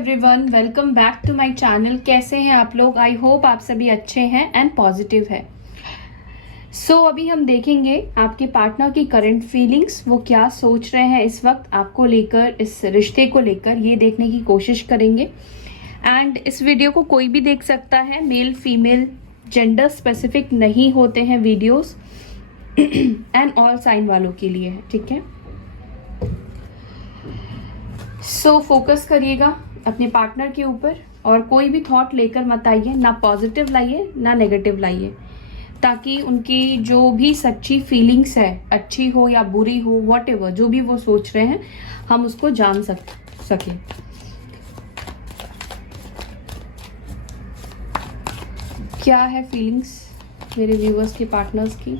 Everyone, welcome back to my channel. कैसे हैं आप लोग? आई होप आप सभी अच्छे हैं एंड पॉजिटिव है। अभी हम देखेंगे आपके पार्टनर की करंट फीलिंग्स, वो क्या सोच रहे हैं इस वक्त आपको लेकर, इस रिश्ते को लेकर, ये देखने की कोशिश करेंगे। एंड इस वीडियो को कोई भी देख सकता है, मेल फीमेल जेंडर स्पेसिफिक नहीं होते हैं वीडियोस, एंड ऑल साइन वालों के लिए है, ठीक है। फोकस करिएगा अपने पार्टनर के ऊपर और कोई भी थॉट लेकर मत आइए, ना पॉजिटिव लाइए ना नेगेटिव लाइए, ताकि उनकी जो भी सच्ची फीलिंग्स है, अच्छी हो या बुरी हो, व्हाटएवर जो भी वो सोच रहे हैं, हम उसको जान सके। क्या है फीलिंग्स मेरे व्यूअर्स के पार्टनर्स की?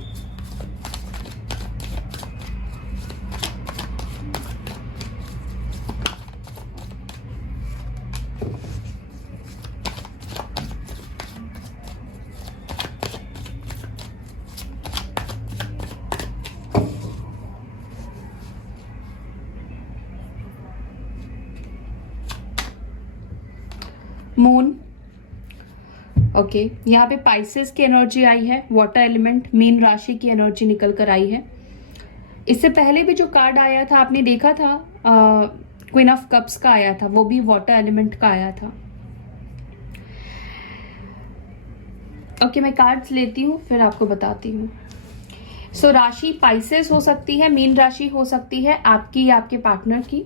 मून, ओके, यहाँ पे पाइसेस की एनर्जी आई है, वाटर एलिमेंट, मीन राशि की एनर्जी निकल कर आई है। इससे पहले भी जो कार्ड आया था आपने देखा था, क्वीन ऑफ कप्स का आया था, वो भी वाटर एलिमेंट का आया था। ओके, मैं कार्ड्स लेती हूँ फिर आपको बताती हूँ। राशि पाइसेस हो सकती है, मीन राशि हो सकती है आपकी या आपके पार्टनर की।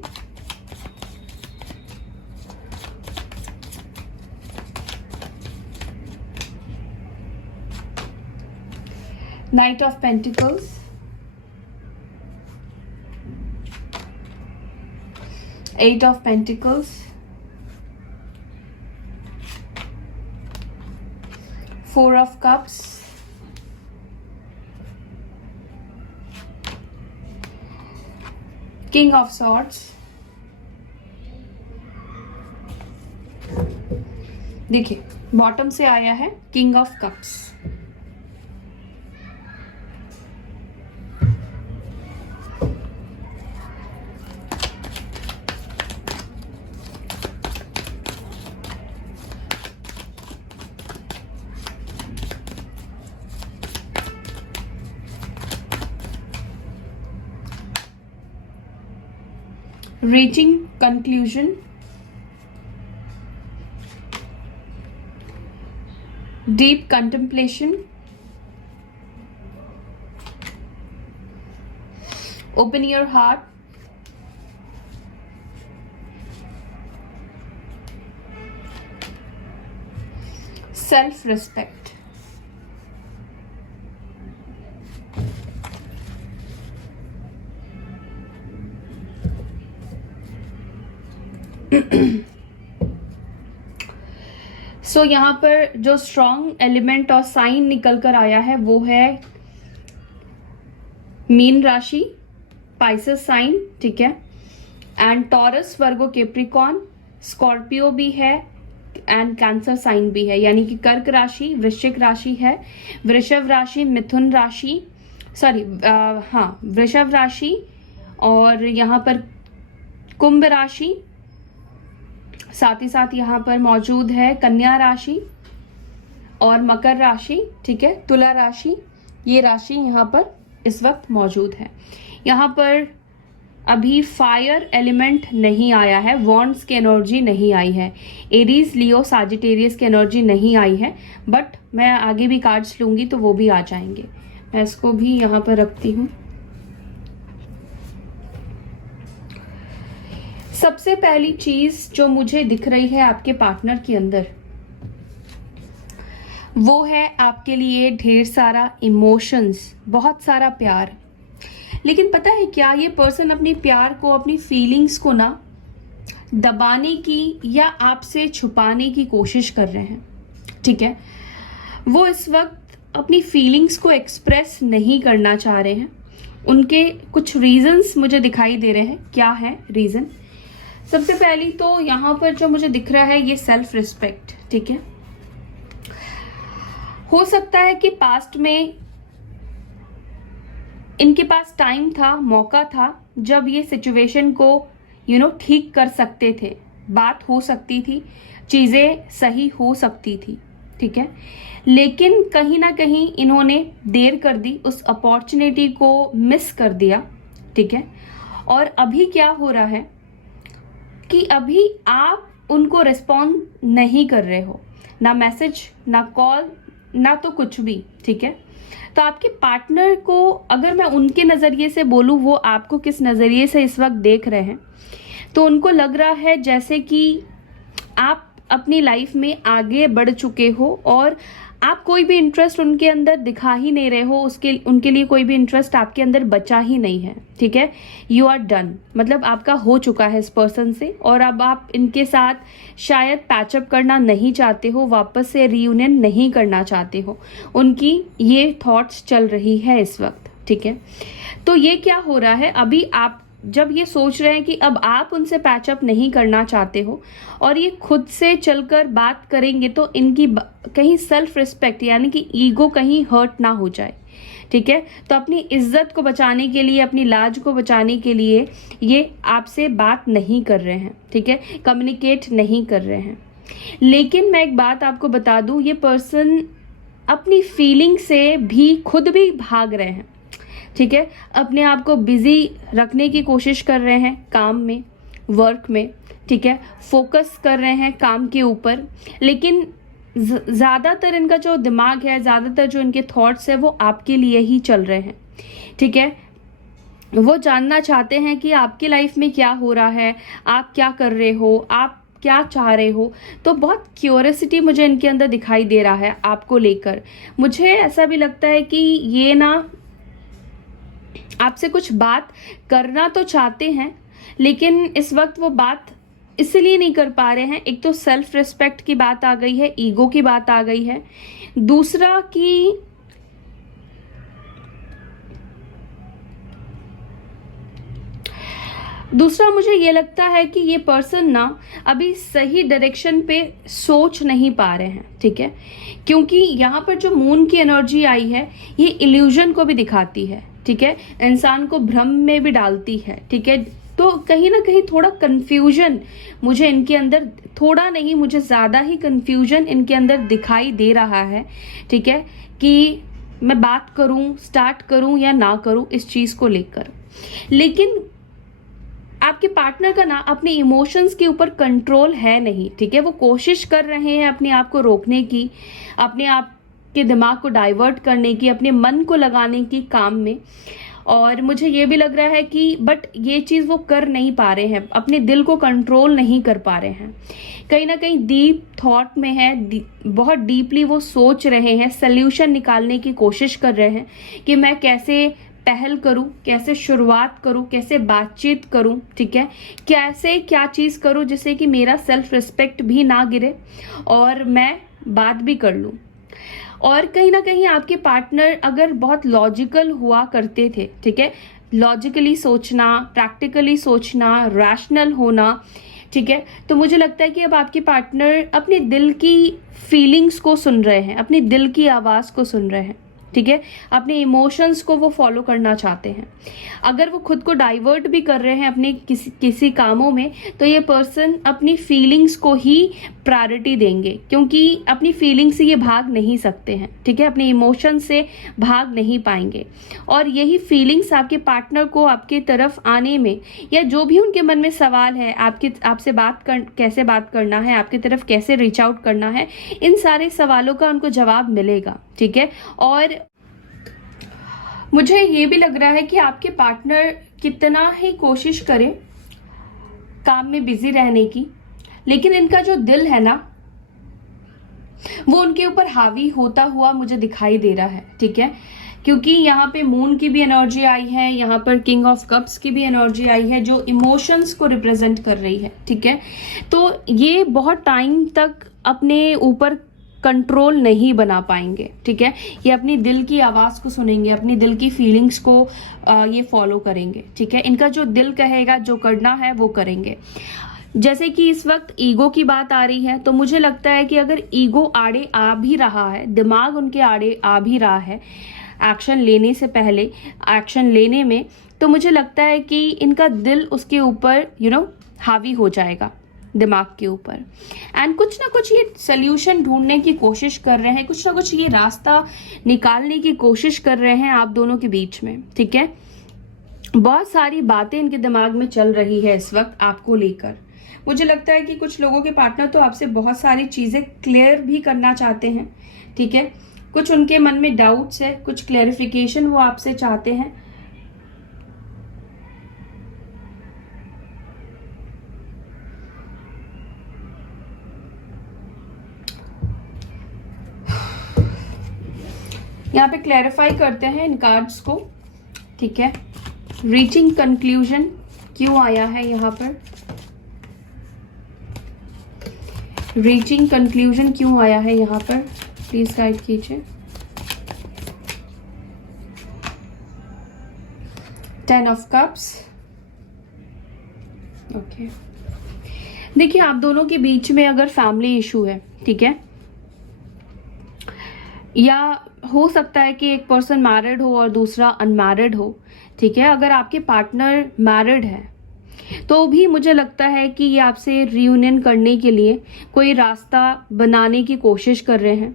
Knight of Pentacles, Eight of Pentacles, Four of Cups, King of Swords। देखिए बॉटम से आया है king of cups. Reaching conclusion, deep contemplation, open your heart, self-respect। यहाँ पर जो स्ट्रॉन्ग एलिमेंट और साइन निकल कर आया है वो है मीन राशि, पाइसेस साइन, ठीक है, and taurus, Virgo, Capricorn, Scorpio भी है एंड कैंसर साइन भी है, यानी कि कर्क राशि, वृश्चिक राशि है, वृषभ राशि, मिथुन राशि, वृषभ राशि, और यहाँ पर कुंभ राशि, साथ ही साथ यहाँ पर मौजूद है कन्या राशि और मकर राशि, ठीक है, तुला राशि। ये राशि यहाँ पर इस वक्त मौजूद है। यहाँ पर अभी फायर एलिमेंट नहीं आया है, वॉन्ड्स की एनर्जी नहीं आई है, एरीज, लियो, साजिटेरियस की एनर्जी नहीं आई है, बट मैं आगे भी कार्ड्स लूंगी तो वो भी आ जाएंगे। मैं इसको भी यहाँ पर रखती हूँ। सबसे पहली चीज जो मुझे दिख रही है आपके पार्टनर के अंदर, वो है आपके लिए ढेर सारा इमोशंस, बहुत सारा प्यार। लेकिन पता है क्या, ये पर्सन अपने प्यार को, अपनी फीलिंग्स को ना दबाने की या आपसे छुपाने की कोशिश कर रहे हैं, ठीक है। वो इस वक्त अपनी फीलिंग्स को एक्सप्रेस नहीं करना चाह रहे हैं। उनके कुछ रीजंस मुझे दिखाई दे रहे हैं। क्या है रीजन? सबसे पहली तो यहाँ पर जो मुझे दिख रहा है ये सेल्फ रिस्पेक्ट, ठीक है। हो सकता है कि पास्ट में इनके पास टाइम था, मौका था, जब ये सिचुएशन को ठीक कर सकते थे, बात हो सकती थी, चीज़ें सही हो सकती थी, ठीक है। लेकिन कहीं ना कहीं इन्होंने देर कर दी, उस अपॉर्चुनिटी को मिस कर दिया, ठीक है। और अभी क्या हो रहा है कि अभी आप उनको रिस्पॉन्ड नहीं कर रहे हो, ना मैसेज, ना कॉल, ना तो कुछ भी, ठीक है। तो आपके पार्टनर को, अगर मैं उनके नज़रिए से बोलूँ, वो आपको किस नज़रिए से इस वक्त देख रहे हैं, तो उनको लग रहा है जैसे कि आप अपनी लाइफ में आगे बढ़ चुके हो और आप कोई भी इंटरेस्ट उनके अंदर दिखा ही नहीं रहे हो, उनके लिए कोई भी इंटरेस्ट आपके अंदर बचा ही नहीं है, ठीक है। यू आर डन, मतलब आपका हो चुका है इस पर्सन से, और अब आप इनके साथ शायद पैचअप करना नहीं चाहते हो, वापस से रीयूनियन नहीं करना चाहते हो। उनकी ये थॉट्स चल रही है इस वक्त, ठीक है। तो ये क्या हो रहा है, अभी आप जब ये सोच रहे हैं कि अब आप उनसे पैचअप नहीं करना चाहते हो और ये खुद से चलकर बात करेंगे, तो इनकी कहीं सेल्फ रिस्पेक्ट यानी कि ईगो कहीं हर्ट ना हो जाए, ठीक है। तो अपनी इज्जत को बचाने के लिए, अपनी लाज को बचाने के लिए ये आपसे बात नहीं कर रहे हैं, ठीक है, कम्युनिकेट नहीं कर रहे हैं। लेकिन मैं एक बात आपको बता दूं, ये पर्सन अपनी फीलिंग से भी खुद भी भाग रहे हैं, ठीक है। अपने आप को बिजी रखने की कोशिश कर रहे हैं काम में, वर्क में, ठीक है, फोकस कर रहे हैं काम के ऊपर, लेकिन ज़्यादातर इनका जो दिमाग है, ज़्यादातर जो इनके थॉट्स है, वो आपके लिए ही चल रहे हैं, ठीक है। वो जानना चाहते हैं कि आपकी लाइफ में क्या हो रहा है, आप क्या कर रहे हो, आप क्या चाह रहे हो। तो बहुत क्यूरियोसिटी मुझे इनके अंदर दिखाई दे रहा है आपको लेकर। मुझे ऐसा भी लगता है कि ये ना आपसे कुछ बात करना तो चाहते हैं, लेकिन इस वक्त वो बात इसलिए नहीं कर पा रहे हैं। एक तो सेल्फ रिस्पेक्ट की बात आ गई है, ईगो की बात आ गई है, दूसरा मुझे ये लगता है कि ये पर्सन ना अभी सही डायरेक्शन पे सोच नहीं पा रहे हैं, ठीक है। क्योंकि यहाँ पर जो मून की एनर्जी आई है, ये इल्यूजन को भी दिखाती है, ठीक है, इंसान को भ्रम में भी डालती है, ठीक है। तो कहीं ना कहीं थोड़ा कंफ्यूजन मुझे इनके अंदर, थोड़ा नहीं मुझे ज़्यादा ही कंफ्यूजन इनके अंदर दिखाई दे रहा है, ठीक है, कि मैं बात करूं, स्टार्ट करूं या ना करूं इस चीज़ को लेकर। लेकिन आपके पार्टनर का ना अपने इमोशंस के ऊपर कंट्रोल है नहीं, ठीक है। वो कोशिश कर रहे हैं अपने आप को रोकने की, अपने आप के दिमाग को डाइवर्ट करने की, अपने मन को लगाने की काम में, और मुझे ये भी लग रहा है कि बट ये चीज़ वो कर नहीं पा रहे हैं, अपने दिल को कंट्रोल नहीं कर पा रहे हैं, कहीं ना कहीं डीप थॉट में है, बहुत डीपली वो सोच रहे हैं, सल्यूशन निकालने की कोशिश कर रहे हैं कि मैं कैसे पहल करूं, कैसे शुरुआत करूं, कैसे बातचीत करूं, ठीक है, कैसे क्या चीज़ करूं जिससे कि मेरा सेल्फ रिस्पेक्ट भी ना गिरे और मैं बात भी कर लूं। और कहीं ना कहीं आपके पार्टनर अगर बहुत लॉजिकल हुआ करते थे, ठीक है, लॉजिकली सोचना, प्रैक्टिकली सोचना, रैशनल होना, ठीक है, तो मुझे लगता है कि अब आपके पार्टनर अपने दिल की फीलिंग्स को सुन रहे हैं, अपनी दिल की आवाज़ को सुन रहे हैं, ठीक है, अपने इमोशंस को वो फॉलो करना चाहते हैं। अगर वो खुद को डाइवर्ट भी कर रहे हैं अपने किसी कामों में, तो ये पर्सन अपनी फीलिंग्स को ही प्रायोरिटी देंगे, क्योंकि अपनी फीलिंग्स से ये भाग नहीं सकते हैं, ठीक है, अपने इमोशन से भाग नहीं पाएंगे। और यही फीलिंग्स आपके पार्टनर को आपके तरफ आने में, या जो भी उनके मन में सवाल है, आपसे कैसे बात करना है, आपकी तरफ कैसे रीच आउट करना है, इन सारे सवालों का उनको जवाब मिलेगा, ठीक है। और मुझे ये भी लग रहा है कि आपके पार्टनर कितना ही कोशिश करे काम में बिजी रहने की, लेकिन इनका जो दिल है ना, वो उनके ऊपर हावी होता हुआ मुझे दिखाई दे रहा है, ठीक है, क्योंकि यहाँ पे मून की भी एनर्जी आई है, यहाँ पर किंग ऑफ कप्स की भी एनर्जी आई है, जो इमोशंस को रिप्रेजेंट कर रही है, ठीक है। तो ये बहुत टाइम तक अपने ऊपर कंट्रोल नहीं बना पाएंगे, ठीक है। ये अपनी दिल की आवाज़ को सुनेंगे, अपनी दिल की फीलिंग्स को ये फॉलो करेंगे, ठीक है। इनका जो दिल कहेगा, जो करना है वो करेंगे। जैसे कि इस वक्त ईगो की बात आ रही है, तो मुझे लगता है कि अगर ईगो आड़े आ भी रहा है, दिमाग उनके आड़े आ भी रहा है एक्शन लेने से पहले, एक्शन लेने में, तो मुझे लगता है कि इनका दिल उसके ऊपर हावी हो जाएगा, दिमाग के ऊपर। एंड कुछ ना कुछ ये सल्यूशन ढूंढने की कोशिश कर रहे हैं, कुछ ना कुछ ये रास्ता निकालने की कोशिश कर रहे हैं आप दोनों के बीच में, ठीक है। बहुत सारी बातें इनके दिमाग में चल रही है इस वक्त आपको लेकर। मुझे लगता है कि कुछ लोगों के पार्टनर तो आपसे बहुत सारी चीजें क्लियर भी करना चाहते हैं, ठीक है। कुछ उनके मन में डाउट्स है, कुछ क्लेरिफिकेशन वो आपसे चाहते हैं। यहाँ पे क्लैरिफाई करते हैं इन कार्ड्स को, ठीक है। रीचिंग कंक्लूजन क्यों आया है यहाँ पर, रीचिंग कंक्लूजन क्यों आया है यहाँ पर, प्लीज गाइड कीजिए। 10 ऑफ कप्स, ओके। देखिए आप दोनों के बीच में अगर फैमिली इशू है, ठीक है, या हो सकता है कि एक पर्सन मैरिड हो और दूसरा अनमैरिड हो, ठीक है। अगर आपके पार्टनर मैरिड है तो भी मुझे लगता है कि ये आपसे रियूनियन करने के लिए कोई रास्ता बनाने की कोशिश कर रहे हैं,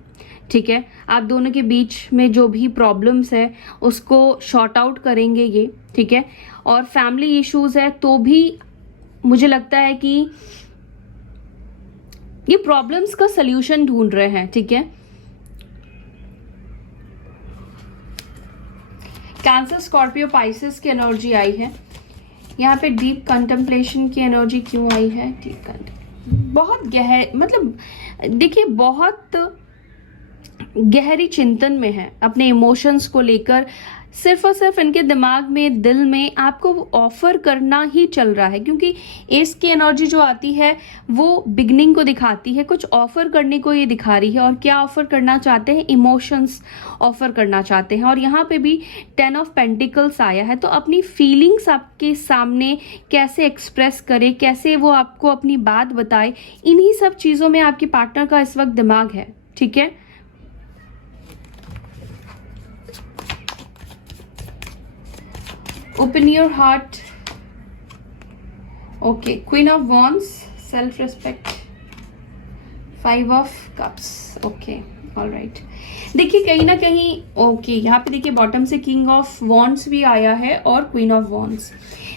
ठीक है। आप दोनों के बीच में जो भी प्रॉब्लम्स है उसको शॉर्ट आउट करेंगे ये, ठीक है। और फैमिली इश्यूज है तो भी मुझे लगता है कि ये प्रॉब्लम्स का सल्यूशन ढूंढ रहे हैं, ठीक है। कैंसर, स्कॉर्पियो, पाइसेस की एनर्जी आई है यहाँ पे। डीप कंटेम्पलेशन की एनर्जी क्यों आई है, बहुत गहर, मतलब देखिए बहुत गहरी चिंतन में है अपने इमोशंस को लेकर। सिर्फ और सिर्फ इनके दिमाग में, दिल में आपको ऑफर करना ही चल रहा है, क्योंकि एस की एनर्जी जो आती है वो बिगनिंग को दिखाती है, कुछ ऑफर करने को ये दिखा रही है। और क्या ऑफर करना चाहते हैं, इमोशंस ऑफर करना चाहते हैं। और यहाँ पे भी 10 ऑफ पेंटिकल्स आया है, तो अपनी फीलिंग्स आपके सामने कैसे एक्सप्रेस करे, कैसे वो आपको अपनी बात बताए, इन्हीं सब चीज़ों में आपके पार्टनर का इस वक्त दिमाग है, ठीक है। Open your heart. Okay, Queen of Wands, self-respect. 5 of Cups. Okay, all right. देखिए कहीं ना कहीं ओके यहाँ पे देखिए बॉटम से किंग ऑफ वॉन्ड्स भी आया है और क्वीन ऑफ वॉन्ड्स।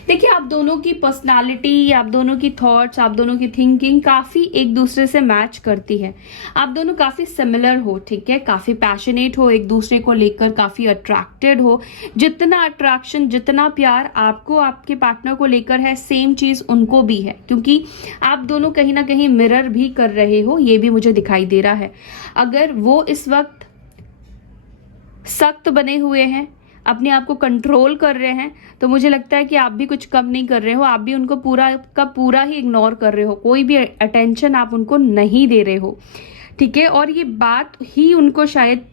देखिए आप दोनों की पर्सनालिटी, आप दोनों की थॉट्स, आप दोनों की थिंकिंग काफ़ी एक दूसरे से मैच करती है। आप दोनों काफ़ी सिमिलर हो, ठीक है, काफ़ी पैशनेट हो एक दूसरे को लेकर, काफ़ी अट्रैक्टेड हो। जितना अट्रैक्शन, जितना प्यार आपको आपके पार्टनर को लेकर है, सेम चीज़ उनको भी है, क्योंकि आप दोनों कहीं ना कहीं मिरर भी कर रहे हो, ये भी मुझे दिखाई दे रहा है। अगर वो इस वक्त सख्त बने हुए हैं, अपने आप को कंट्रोल कर रहे हैं, तो मुझे लगता है कि आप भी कुछ कम नहीं कर रहे हो, आप भी उनको पूरा का पूरा ही इग्नोर कर रहे हो, कोई भी अटेंशन आप उनको नहीं दे रहे हो, ठीक है। और ये बात ही उनको शायद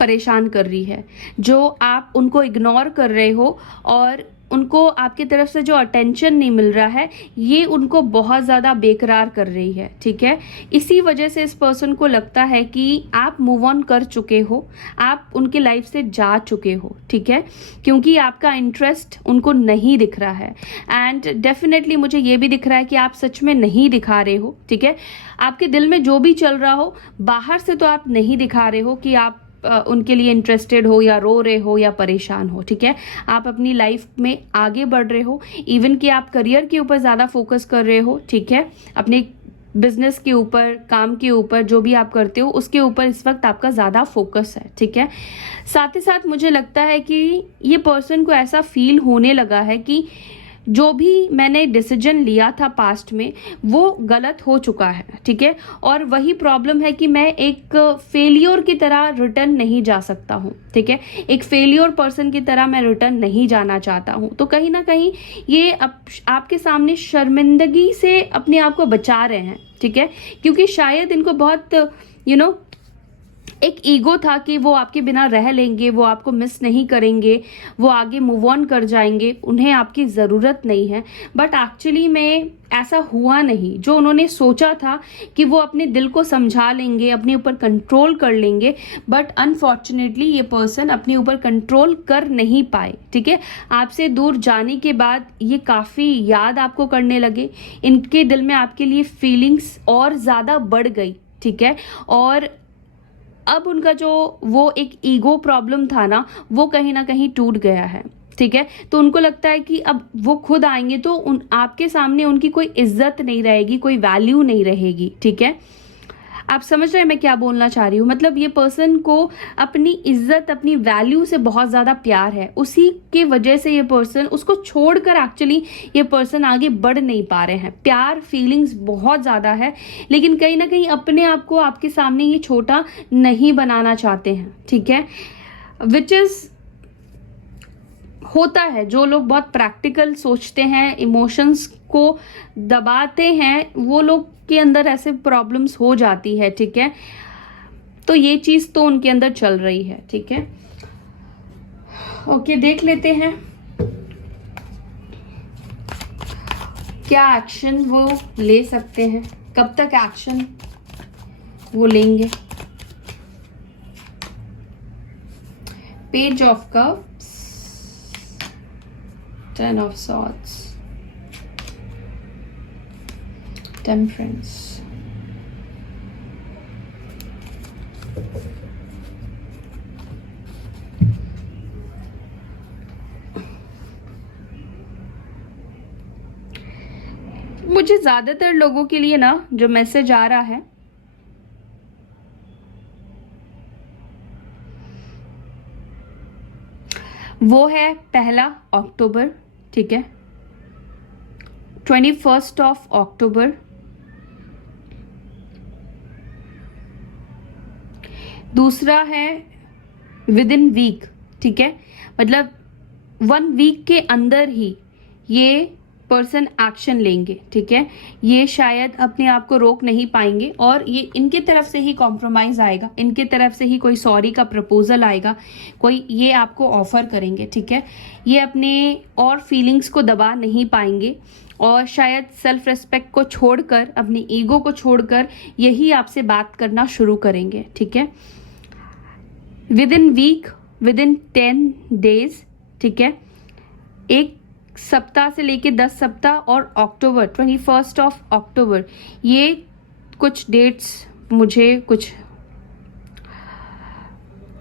परेशान कर रही है, जो आप उनको इग्नोर कर रहे हो और उनको आपकी तरफ से जो अटेंशन नहीं मिल रहा है, ये उनको बहुत ज़्यादा बेकरार कर रही है, ठीक है। इसी वजह से इस पर्सन को लगता है कि आप मूव ऑन कर चुके हो, आप उनकी लाइफ से जा चुके हो, ठीक है, क्योंकि आपका इंटरेस्ट उनको नहीं दिख रहा है। एंड डेफिनेटली मुझे ये भी दिख रहा है कि आप सच में नहीं दिखा रहे हो, ठीक है। आपके दिल में जो भी चल रहा हो, बाहर से तो आप नहीं दिखा रहे हो कि आप उनके लिए इंटरेस्टेड हो या रो रहे हो या परेशान हो, ठीक है। आप अपनी लाइफ में आगे बढ़ रहे हो, इवन कि आप करियर के ऊपर ज़्यादा फोकस कर रहे हो, ठीक है, अपने बिजनेस के ऊपर, काम के ऊपर, जो भी आप करते हो उसके ऊपर इस वक्त आपका ज़्यादा फोकस है, ठीक है। साथ ही साथ मुझे लगता है कि ये पर्सन को ऐसा फील होने लगा है कि जो भी मैंने डिसीजन लिया था पास्ट में वो गलत हो चुका है, ठीक है। और वही प्रॉब्लम है कि मैं एक फेलियर की तरह रिटर्न नहीं जा सकता हूँ, ठीक है, एक फेलियर पर्सन की तरह मैं रिटर्न नहीं जाना चाहता हूँ। तो कहीं ना कहीं ये आपके सामने शर्मिंदगी से अपने आप को बचा रहे हैं, ठीक है, क्योंकि शायद इनको बहुत एक ईगो था कि वो आपके बिना रह लेंगे, वो आपको मिस नहीं करेंगे, वो आगे मूव ऑन कर जाएंगे, उन्हें आपकी ज़रूरत नहीं है। बट एक्चुअली में ऐसा हुआ नहीं। जो उन्होंने सोचा था कि वो अपने दिल को समझा लेंगे, अपने ऊपर कंट्रोल कर लेंगे, बट अनफॉर्चुनेटली ये पर्सन अपने ऊपर कंट्रोल कर नहीं पाए। ठीक है, आपसे दूर जाने के बाद ये काफ़ी याद आपको करने लगे, इनके दिल में आपके लिए फीलिंग्स और ज़्यादा बढ़ गई। ठीक है, और अब उनका जो वो एक ईगो प्रॉब्लम था ना, वो कहीं ना कहीं टूट गया है। ठीक है, तो उनको लगता है कि अब वो खुद आएंगे तो आपके सामने उनकी कोई इज्जत नहीं रहेगी, कोई वैल्यू नहीं रहेगी। ठीक है, आप समझ रहे हैं मैं क्या बोलना चाह रही हूँ? मतलब ये पर्सन को अपनी इज्जत, अपनी वैल्यू से बहुत ज़्यादा प्यार है, उसी के वजह से ये पर्सन उसको छोड़कर एक्चुअली ये पर्सन आगे बढ़ नहीं पा रहे हैं। प्यार, फीलिंग्स बहुत ज़्यादा है, लेकिन कहीं ना कहीं अपने आप को आपके सामने ये छोटा नहीं बनाना चाहते हैं। ठीक है, विच इज़ होता है। जो लोग बहुत प्रैक्टिकल सोचते हैं, इमोशंस को दबाते हैं, वो लोग के अंदर ऐसे प्रॉब्लम्स हो जाती है। ठीक है, तो ये चीज तो उनके अंदर चल रही है। ठीक है, ओके, देख लेते हैं क्या एक्शन वो ले सकते हैं, कब तक एक्शन वो लेंगे। Page of cups, 10 of swords, Temperance, मुझे ज्यादातर लोगों के लिए ना जो मैसेज आ रहा है, वो है 1 अक्टूबर। ठीक है, 21 अक्टूबर, दूसरा है विद इन वीक। ठीक है, मतलब 1 वीक के अंदर ही ये पर्सन एक्शन लेंगे। ठीक है, ये शायद अपने आप को रोक नहीं पाएंगे और ये इनके तरफ से ही कॉम्प्रोमाइज आएगा, इनके तरफ से ही कोई सॉरी का प्रपोजल आएगा, कोई ये आपको ऑफर करेंगे। ठीक है, ये अपने और फीलिंग्स को दबा नहीं पाएंगे और शायद सेल्फ रेस्पेक्ट को छोड़कर, अपनी ईगो को छोड़कर यही आपसे बात करना शुरू करेंगे। ठीक है, within week, within 10 days। ठीक है, 1 सप्ताह से लेके 10 सप्ताह और अक्टूबर, 21 अक्टूबर, ये कुछ डेट्स मुझे कुछ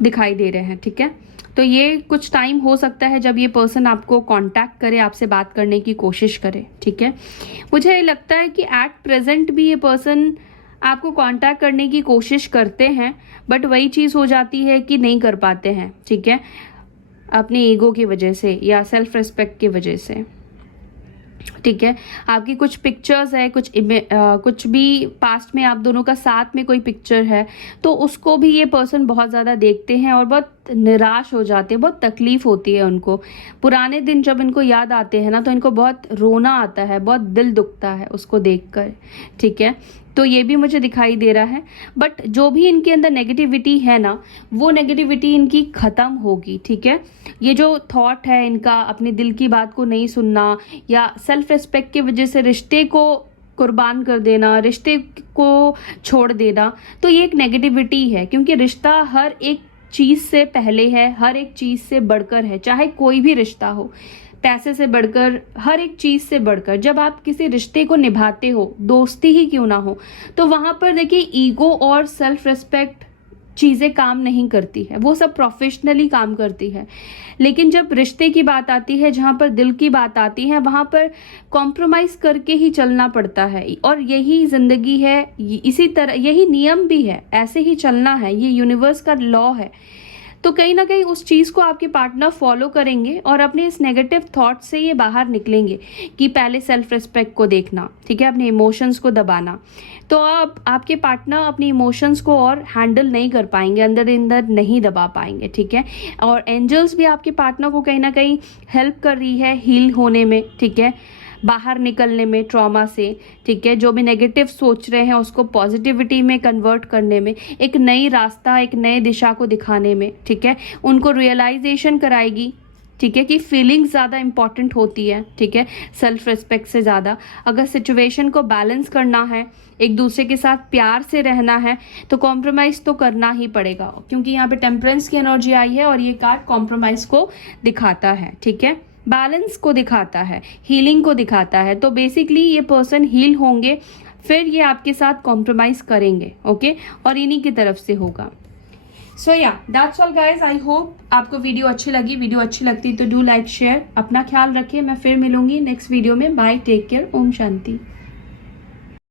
दिखाई दे रहे हैं। ठीक है, तो ये कुछ टाइम हो सकता है जब ये पर्सन आपको कांटेक्ट करे, आपसे बात करने की कोशिश करे। ठीक है, मुझे लगता है कि एट प्रेजेंट भी ये पर्सन आपको कांटेक्ट करने की कोशिश करते हैं, बट वही चीज़ हो जाती है कि नहीं कर पाते हैं। ठीक है, अपने ईगो की वजह से या सेल्फ रिस्पेक्ट की वजह से। ठीक है, आपकी कुछ पिक्चर्स है, कुछ भी पास्ट में आप दोनों का साथ में कोई पिक्चर है, तो उसको भी ये पर्सन बहुत ज़्यादा देखते हैं और बहुत निराश हो जाते हैं, बहुत तकलीफ होती है उनको। पुराने दिन जब इनको याद आते हैं ना, तो इनको बहुत रोना आता है, बहुत दिल दुखता है उसको देखकर। ठीक है, तो ये भी मुझे दिखाई दे रहा है। बट जो भी इनके अंदर नेगेटिविटी है ना, वो नेगेटिविटी इनकी ख़त्म होगी। ठीक है, ये जो थॉट है इनका, अपने दिल की बात को नहीं सुनना या सेल्फ रिस्पेक्ट की वजह से रिश्ते को कुर्बान कर देना, रिश्ते को छोड़ देना, तो ये एक नेगेटिविटी है। क्योंकि रिश्ता हर एक चीज़ से पहले है, हर एक चीज़ से बढ़कर है, चाहे कोई भी रिश्ता हो, पैसे से बढ़कर, हर एक चीज़ से बढ़कर। जब आप किसी रिश्ते को निभाते हो, दोस्ती ही क्यों ना हो, तो वहाँ पर देखिए ईगो और सेल्फ रिस्पेक्ट चीज़ें काम नहीं करती है, वो सब प्रोफेशनली काम करती है। लेकिन जब रिश्ते की बात आती है, जहाँ पर दिल की बात आती है, वहाँ पर कॉम्प्रोमाइज़ करके ही चलना पड़ता है। और यही ज़िंदगी है, इसी तरह यही नियम भी है, ऐसे ही चलना है, ये यूनिवर्स का लॉ है। तो कहीं ना कहीं उस चीज़ को आपके पार्टनर फॉलो करेंगे और अपने इस नेगेटिव थॉट से ये बाहर निकलेंगे कि पहले सेल्फ रिस्पेक्ट को देखना। ठीक है, अपने इमोशंस को दबाना। तो अब आपके पार्टनर अपने इमोशंस को और हैंडल नहीं कर पाएंगे, अंदर अंदर नहीं दबा पाएंगे। ठीक है, और एंजल्स भी आपके पार्टनर को कहीं ना कहीं हेल्प कर रही है हील होने में। ठीक है, बाहर निकलने में ट्रॉमा से, ठीक है, जो भी नेगेटिव सोच रहे हैं उसको पॉजिटिविटी में कन्वर्ट करने में, एक नई रास्ता, एक नए दिशा को दिखाने में, ठीक है, उनको रियलाइजेशन कराएगी, ठीक है, कि फीलिंग्स ज़्यादा इंपॉर्टेंट होती है, ठीक है, सेल्फ रिस्पेक्ट से ज़्यादा। अगर सिचुएशन को बैलेंस करना है, एक दूसरे के साथ प्यार से रहना है, तो कॉम्प्रोमाइज़ तो करना ही पड़ेगा, क्योंकि यहाँ पे टेम्परेंस की एनर्जी आई है और ये कार्ड कॉम्प्रोमाइज़ को दिखाता है, ठीक है, बैलेंस को दिखाता है, हीलिंग को दिखाता है। तो बेसिकली ये पर्सन हील होंगे, फिर ये आपके साथ कॉम्प्रोमाइज़ करेंगे, ओके, और इन्हीं की तरफ से होगा। सो या that's all guys, I hope आपको वीडियो अच्छी लगी। वीडियो अच्छी लगती तो डू लाइक शेयर। अपना ख्याल रखिए, मैं फिर मिलूंगी नेक्स्ट वीडियो में। Bye, take care, Om Shanti.